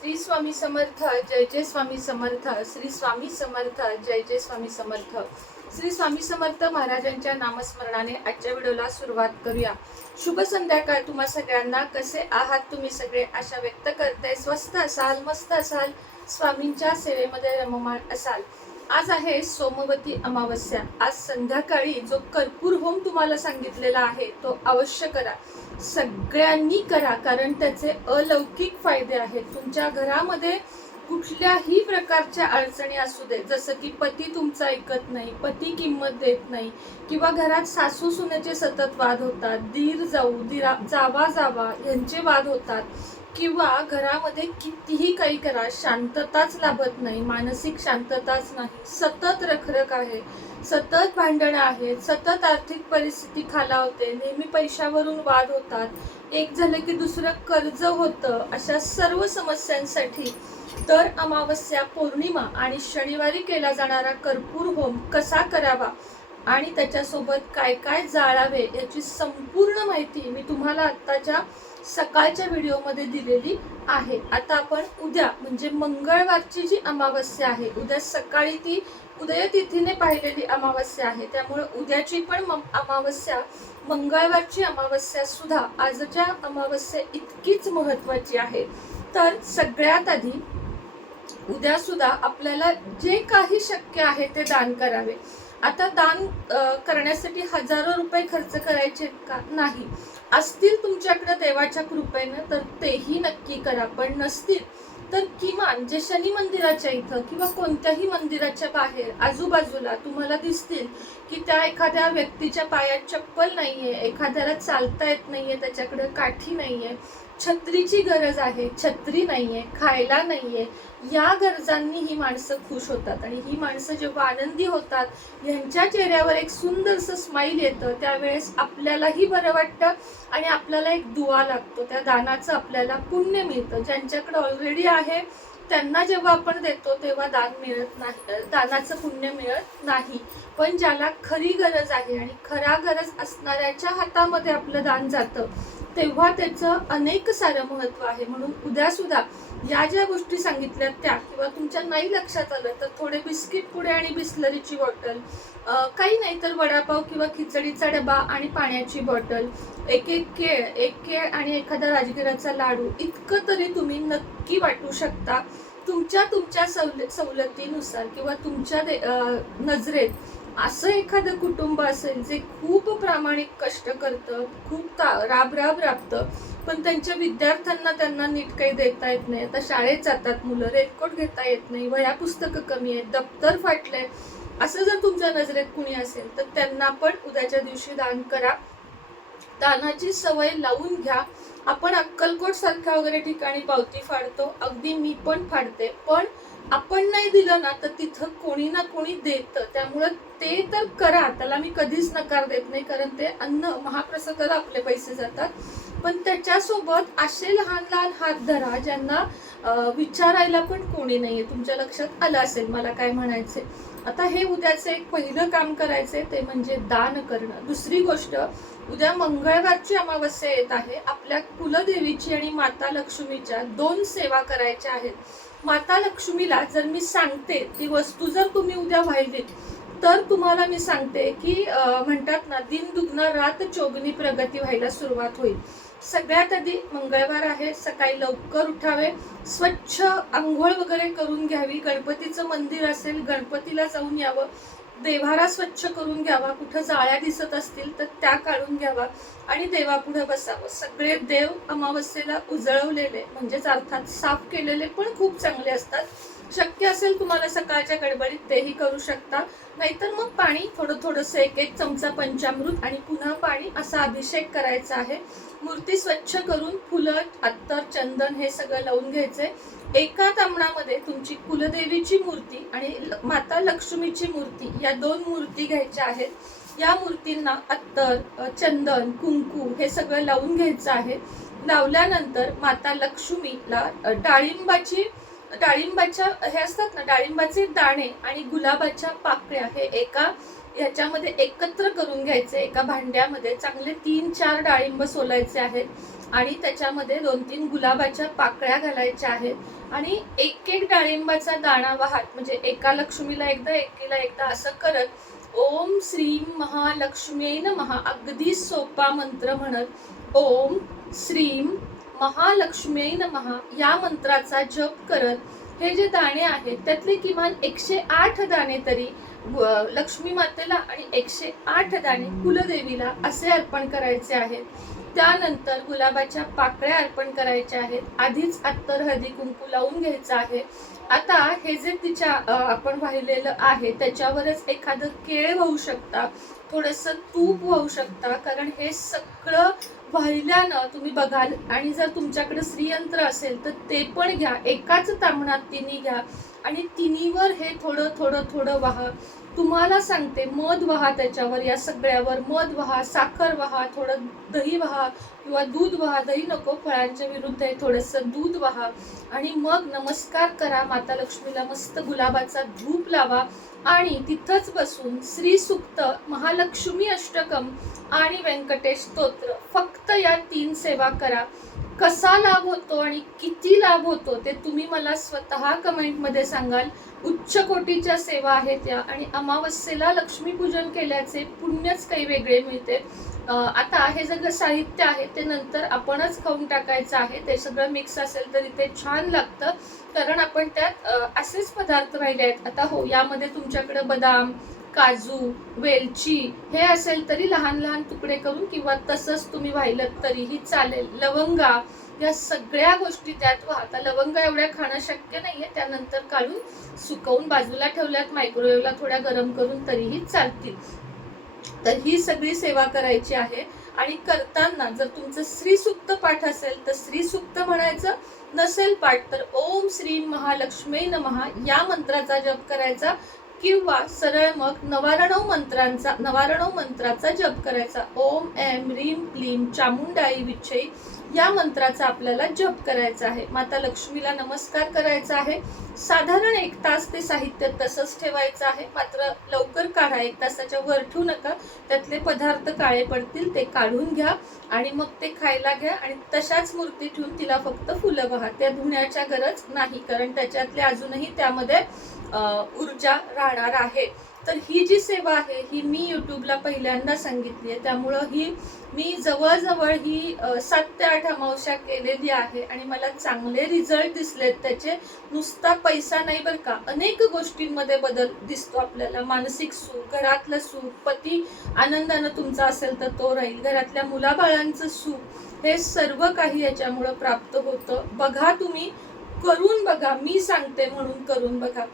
श्री स्वामी समर्थ, जय जय स्वामी समर्थ. श्री स्वामी समर्थ, जय जय स्वामी समर्थ. श्री स्वामी समर्थ महाराजांच्या नामस्मरणाने आजच्या व्हिडिओला सुरुवात करूया. शुभ संध्याकाळ तुम्हा सगळ्यांना. कसे आहात तुम्ही सगळे? आशा व्यक्त करते स्वस्थ असाल, मस्त असाल, स्वामींच्या सेवेमध्ये रममाण असाल. आज आहे सोमवती अमावस्या. आज संध्याकाळी जो कर्पूर होम तुम्हाला सांगितलेला आहे तो अवश्य करा, सगळ्यांनी करा, कारण त्याचे अलौकिक फायदे आहेत. तुमच्या घरामध्ये कुठल्याही प्रकारच्या अडचणी असू दे, जसं की पती तुमचा ऐकत नाही, पती किंमत देत नाही, किंवा घरात सासू सुनेचे सतत वाद होतात, दीर जाऊ जावा यांचे वाद होतात, किंवा घरामध्ये कितीही काही करा शांतताच लाभत नाही, मानसिक शांतताच नाही, सतत रखरख आहे, सतत भांडणं आहेत, सतत आर्थिक परिस्थिती खालावते, नेहमी पैशावरून वाद होतात, एक झालं की दुसरं कर्ज होतं, अशा सर्व समस्यांसाठी तर अमावस्या, पौर्णिमा आणि शनिवारी केला जाणारा कर्पूर होम कसा करावा आणि त्याच्यासोबत काय काय जाळावे याची संपूर्ण माहिती मी तुम्हाला आत्ताच्या सकाळच्या व्हिडिओमध्ये दिलेली आहे. आता आपण उद्या म्हणजे मंगळवारची जी अमावस्या आहे, उद्या सकाळी ती उदयतिथीने पाहिलेली अमावस्या आहे, त्यामुळे उद्याची पण अमावस्या, मंगळवारची अमावस्या सुद्धा आजच्या अमावस्या इतकीच महत्त्वाची आहे. तर सगळ्यात आधी उद्या सुद्धा आपल्याला जे काही शक्य आहे ते दान करावे. आता दान करण्यासाठी हजारो रुपये खर्च करायचे का? नाही. असतील तुमच्याकडे देवाच्या कृपेनं तर तेही नक्की करा, पण नसतील तर किमान जे शनी मंदिराच्या इथं किंवा कोणत्याही मंदिराच्या बाहेर आजूबाजूला तुम्हाला दिसतील की त्या एखाद्या व्यक्तीच्या पायात चप्पल नाहीये, एखाद्याला चालता येत नाहीये, त्याच्याकडे काठी नाहीये, छत्रीची गरज आहे, छत्री नाहीये, खायला नाहीये, या गरजांनी ही माणसं खुश होतात. आणि ही माणसं जेव्हा आनंदी होतात, यांच्या चेहऱ्यावर एक सुंदरसं स्माईल येतं, त्यावेळेस आपल्यालाही बरं वाटतं आणि आपल्याला एक दुआ लागतो, त्या दानाचं आपल्याला पुण्य मिळतं. ज्यांच्याकडे ऑलरेडी आहे त्यांना जेव्हा आपण देतो तेव्हा दान मिळत नाही, दानाचं पुण्य मिळत नाही. पण ज्याला खरी गरज आहे आणि खरा गरज असणाऱ्याच्या हातामध्ये आपलं दान जातं, तेव्हा त्याचं अनेक सारं महत्त्व आहे. म्हणून उद्या सुद्धा या ज्या गोष्टी सांगितल्या त्या, किंवा तुमच्या नाही लक्षात आलं तर थोडे बिस्किट पुडे आणि बिस्लरीची बॉटल, काही नाही तर वडापाव किंवा खिचडीचा डबा आणि पाण्याची बॉटल, एक केळ आणि एखादा राजगिराचा लाडू, इतकं तरी तुम्ही नक्की वाटू शकता. तुमच्या सवलतीनुसार किंवा तुमच्या नजरेत असं एखादं कुटुंब असेल जे खूप प्रामाणिक कष्ट करतं, खूप राबतं, पण त्यांच्या विद्यार्थ्यांना त्यांना नीट काही देता येत नाही. आता शाळेत जातात मुलं, रेनकोट घेता येत नाही, वह्या पुस्तकं कमी आहेत, दप्तर फाटलंय, असं जर तुमच्या नजरेत कुणी असेल तर त्यांना पण उद्याच्या दिवशी दान करा. दानाची सवय लावून घ्या. आपण अक्कलकोट सारख्या वगैरे ठिकाणी पावती फाडतो, अगदी मी पण फाडते, पण आपण नाही दिलं ना तर तिथं कोणी ना कोणी देतं, त्यामुळं ते तर करा, त्याला मी कधीच नकार देत नाही, कारण ते अन्न महाप्रसादाला आपले पैसे जातात. पण त्याच्यासोबत असे लहान लहान हात धरा ज्यांना विचारायला पण कोणी नाहीये. तुमच्या लक्षात आलं असेल मला काय म्हणायचे. आता हे उद्याचं एक पहिलं काम करायचंय ते म्हणजे दान करणं. दुसरी गोष्ट, उद्या मंगळवारची अमावस्या येत आहे. आपल्या कुलदेवीची आणि माता लक्ष्मीच्या 2 सेवा करायच्या आहेत. माता लक्ष्मीला जर मी सांगते ती वस्तू जर तुम्ही उद्या वाहिलीत तर तुम्हाला मी सांगते की म्हणतात ना, दिन दुगना रात चोगनी प्रगती व्हायला सुरुवात होईल. सगळ्यात आधी मंगळवार आहे, सकाळी लवकर उठावे, स्वच्छ आंघोळ वगैरे करून घ्यावी, गणपतीचं मंदिर असेल गणपतीला जाऊन यावं, देव्हारा स्वच्छ करून घ्यावा, कुठं जाळ्या दिसत असतील तर त्या काढून घ्यावा आणि देवापुढे बसावं. सगळे देव अमावस्येला उजळवलेले म्हणजेच अर्थात साफ केलेले पण खूप चांगले असतात. शक्य असेल तुम्हाला सकाळच्या गडबडीत तेही करू शकता, नाहीतर मग पाणी थोडंसं एक चमचा पंचामृत आणि पुन्हा पाणी असा अभिषेक करायचा आहे. मूर्ती स्वच्छ करून फुलं, अत्तर, चंदन हे सगळं लावून घ्यायचे. एका तांबणामध्ये तुमची कुलदेवीची मूर्ती आणि माता लक्ष्मीची मूर्ती या 2 मूर्ती घ्यायच्या आहेत. या मूर्तींना अत्तर, चंदन, कुंकू हे सगळं लावून घ्यायचं आहे. लावल्यानंतर माता लक्ष्मीला डाळिंबाच्या हे असतात ना, डाळिंबाचे दाणे आणि गुलाबाच्या पाकळ्या हे एका ह्याच्यामध्ये एकत्र करून घ्यायचे. एका भांड्यामध्ये चांगले 3-4 डाळिंब सोलायचे आहेत आणि त्याच्यामध्ये 2-3 गुलाबाच्या पाकळ्या घालायच्या आहेत आणि एक डाळिंबाचा दाणा वाहत म्हणजे एका लक्ष्मीला एकदा एकीला एकदा असं करत ओम श्रीम महालक्ष्मी नमः अगदी सोपा मंत्र म्हणत ओम श्रीम महालक्ष्मी नमः या मंत्राचा जप करत हे जे दाणे आहेत त्यातले किमान 108 दाणे तरी लक्ष्मी मातेला आणि 108 दाणे कुलदेवीला असे अर्पण करायचे आहेत. त्यानंतर गुलाबाच्या पाकळ्या अर्पण करायच्या आहेत. आधीच अत्तर हळदी कुंकू लावून घ्यायचं आहे. आता हे जे तिच्या आपण वाहिलेलं आहे त्याच्यावरच एखादं केळ वाहू शकता, थोडंसं तूप वाहू शकता, कारण हे सगळं वाहिल्यानं तुम्ही बघाल. आणि जर तुमच्याकडे श्रीयंत्र असेल तर ते पण घ्या, एकाच तामणात तिन्ही घ्या आणि तिन्हीवर हे थोडं थोडं थोडं वाहा. तुम्हाला सांगते मध वाहा, त्याच्यावर या सगळ्यावर मध वाहा, साखर वाहा, थोडं दही वाहा किंवा दूध वाहा. दही नको, फळांच्या विरुद्ध आहे, थोडंसं दूध वाहा आणि मग नमस्कार करा माता लक्ष्मीला. मस्त गुलाबाचा धूप लावा आणि तिथंच बसून श्री सुक्त, महालक्ष्मी अष्टकम आणि व्यंकटेश स्तोत्र फक्त या 3 सेवा करा. कसा लाभ होतो आणि किती लाभ होतो ते तुम्ही मला स्वतः कमेंटमध्ये सांगाल. उच्च कोटीच्या सेवा आहेत या आणि अमावस्येला लक्ष्मीपूजन केल्याचे पुण्यच काही वेगळे मिळते. आता हे सगळं साहित्य आहे ते नंतर आपणच खाऊन टाकायचं आहे. ते सगळं मिक्स असेल तर इथे छान लागतं, कारण आपण त्यात असेच पदार्थ राहिले आहेत. आता हो, यामध्ये तुमच्याकडे बदाम, काजू, वेलची हे असेल तरी लहान लहान तुकडे करून किंवा तसंच तुम्ही वाहिलं तरीही चालेल. लवंगा, या सगळ्या गोष्टी त्यात वाहता. लवंगा एवढ्या खाणं शक्य नाहीये, त्यानंतर काढून सुकवून बाजूला ठेवल्यात, मायक्रोवेव्हला थोड्या गरम करून तरीही चालतील. तर ही सगळी सेवा करायची आहे. आणि करताना जर तुमचं श्रीसूक्त पाठ असेल तर श्रीसूक्त म्हणायचं, नसेल पाठ तर ओम श्री महालक्ष्मी नमः या मंत्राचा जप करायचा किंवा सरळ मग नवारणव मंत्राचा जप करायचा. ओम ऐं ह्रीं क्लीं चामुंडाई विच्छई या मंत्राचा आपल्याला जप करायचा आहे. माता लक्ष्मीला नमस्कार करायचा आहे. साधारण 1 तास ते साहित्य तसंच ठेवायचं आहे, मात्र लवकर काढा, 1 तासाच्या वर ठेवू नका. त्यातले पदार्थ काळे पडतील ते काढून घ्या आणि मग ते खायला घ्या. आणि तशाच मूर्ती ठेवून तिला फक्त फुलं वाहा, त्या धुण्याच्या गरज नाही, कारण त्याच्यातले अजूनही त्यामध्ये ऊर्जा राहणार आहे. तर ही जी सेवा आहे ही मी युट्यूबला पहिल्यांदा सांगितली आहे, त्यामुळं ही मी जवळजवळ ही 7 ते 8 अमावस्या केलेली आहे आणि मला चांगले रिझल्ट दिसलेत त्याचे. नुसता पैसा नाही बरं का, अनेक गोष्टींमध्ये बदल दिसतो आपल्याला. मानसिक सुख, घरातलं सुख, पती आनंदानं तुमचा असेल तर तो राहील, घरातल्या मुलाबाळांचं सुख, हे सर्व काही याच्यामुळं प्राप्त होतं. बघा, तुम्ही करून बघा, मी सांगते म्हणून करून बघा.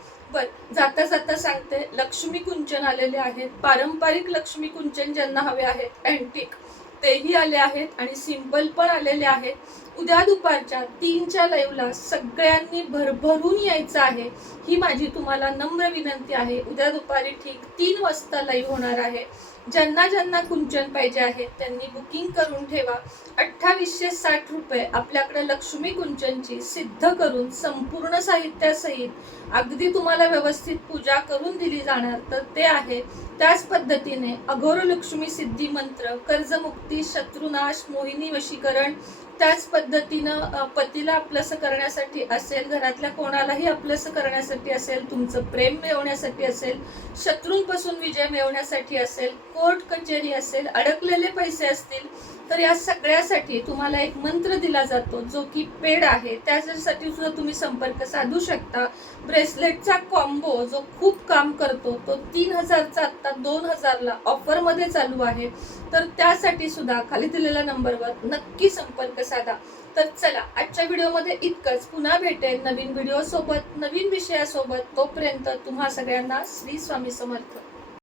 जाता जाता सांगते, लक्ष्मी कुंचन आलेले आहेत. पारंपरिक लक्ष्मी कुंचन ज्यांना हवे आहेत, अँटिक, तेही आले आहेत आणि सिंपल पण आलेले आहेत. उद्या दुपारच्या 3च्या लाईव्हला सगळ्यांनी भरभरून यायचं आहे, ही माझी तुम्हाला नम्र विनंती आहे. उद्या दुपारी ठीक 3 वाजता लाईव्ह होणार आहे. ज्यांना ज्यांना कुंचन पाहिजे आहे त्यांनी बुकिंग करून ठेवा. 2860 रुपये आपल्याकडे लक्ष्मी कुंचनची सिद्ध करून संपूर्ण साहित्यासहित अगदी तुम्हाला व्यवस्थित पूजा करून दिली जाणार, तर ते आहे. त्याच पद्धतीने अघोर लक्ष्मी सिद्धी मंत्र, कर्जमुक्ती, शत्रुनाश, मोहिनी वशीकरण, त्याच पद्धतीनं पतीला आपलंसं करण्यासाठी असेल, घरातल्या कोणालाही आपलंसं करण्यासाठी असेल, तुमचं प्रेम मिळवण्यासाठी असेल, शत्रूंपासून विजय मिळवण्यासाठी असेल, कोर्ट कचेरी असेल, अडकलेले पैसे असतील, तर या सगळ्यासाठी तुम्हाला एक मंत्र दिला जातो जो की पेड आहे. त्याच्यासाठी सुद्धा तुम्ही संपर्क साधू शकता. ब्रेसलेटचा कॉम्बो जो खूप काम करतो तो 3000चा आत्ता 2000ला ऑफरमध्ये चालू आहे. तर त्यासाठी सुद्धा खाली दिलेल्या नंबरवर नक्की संपर्क साधा. तर चला, आजच्या व्हिडिओमध्ये इतकंच. पुन्हा भेटेल नवीन व्हिडिओ सोबत, नवीन विषयासोबत. तोपर्यंत तुम्हा सगळ्यांना श्री स्वामी समर्थ.